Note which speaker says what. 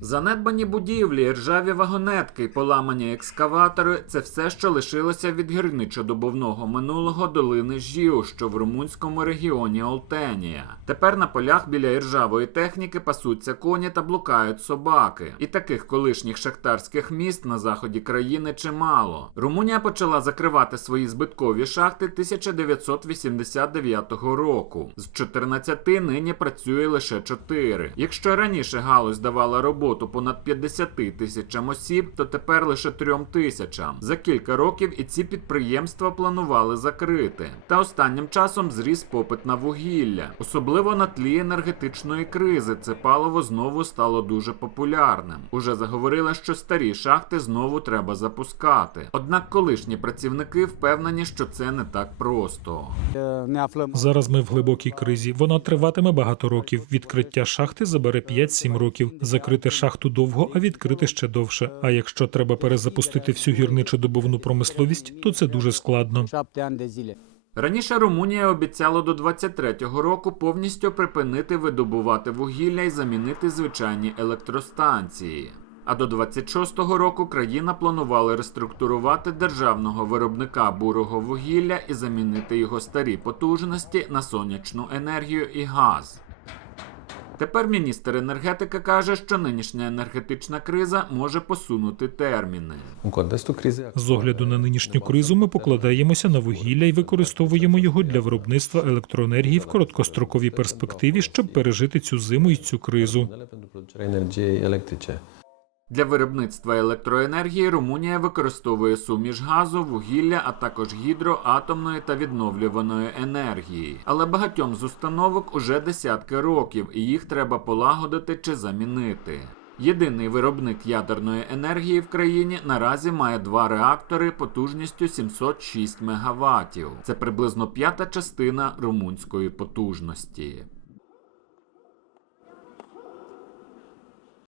Speaker 1: Занедбані будівлі, ржаві вагонетки, поламані екскаватори це все, що лишилося від гірничодобувного минулого долини Жіу, що в румунському регіоні Олтенія. Тепер на полях біля іржавої техніки пасуться коні та блукають собаки. І таких колишніх шахтарських міст на заході країни чимало. Румунія почала закривати свої збиткові шахти 1989 року. З 14 нині працює лише 4. Якщо раніше галузь давала роботу роботу понад 50 тисячам осіб, то тепер лише трьом тисячам. За кілька років і ці підприємства планували закрити. Та останнім часом зріс попит на вугілля, особливо на тлі енергетичної кризи. Це паливо знову стало дуже популярним. Уже заговорили, що старі шахти знову треба запускати. Однак, колишні працівники впевнені, що це не так просто.
Speaker 2: Е, Зараз ми в глибокій кризі. Вона триватиме багато років. Відкриття шахти забере 5-7 років. Закрити шахту довго, а відкрити ще довше. А якщо треба перезапустити всю гірничу добувну промисловість, то це дуже складно.
Speaker 1: Раніше Румунія обіцяла до 23-го року повністю припинити видобувати вугілля і замінити звичайні електростанції. А до 26-го року країна планувала реструктурувати державного виробника бурого вугілля і замінити його старі потужності на сонячну енергію і газ. Тепер міністр енергетики каже, що нинішня енергетична криза може посунути терміни.
Speaker 3: з огляду на нинішню кризу. Ми покладаємося на вугілля і використовуємо його для виробництва електроенергії в короткостроковій перспективі, щоб пережити цю зиму і цю кризу.
Speaker 1: Для виробництва електроенергії Румунія використовує суміш газу, вугілля, а також гідро, атомної та відновлюваної енергії. Але багатьом з установок уже десятки років, і їх треба полагодити чи замінити. Єдиний виробник ядерної енергії в країні наразі має два реактори потужністю 706 МВт. Це приблизно п'ята частина румунської потужності.